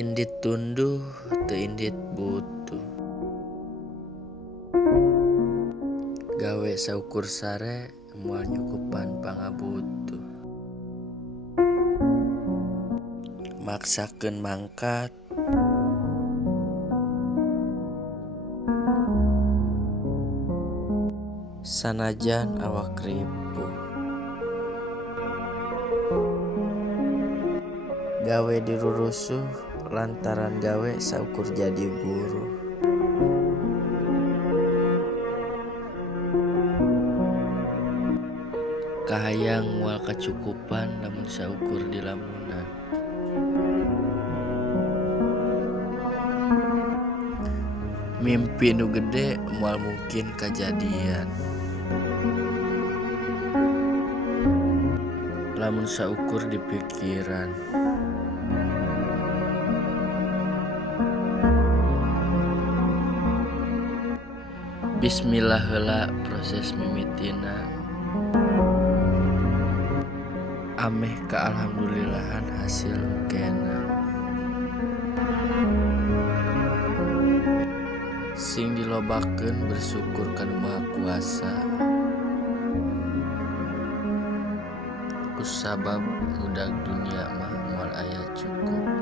Indit tunduh teu indit butuh. Gawe saukur sare moal nyukupan pangabutuh. Maksakeun mangkat sanajan awak ripuh. Gawe dirurusuh lantaran gawe saukur jadi buruh. Kahayang moal kacukupan lamun saukur di lamunan. Mimpi nu gede moal mungkin kajadian. Lamun saukur di pikiran. Bismillah heula proses mimitina. Ameh kaalhamdulillahan hasil kena. Sing dilobakeun bersyukur kana Maha Kuasa. Kusabab budak dunia mah moal aya cukup.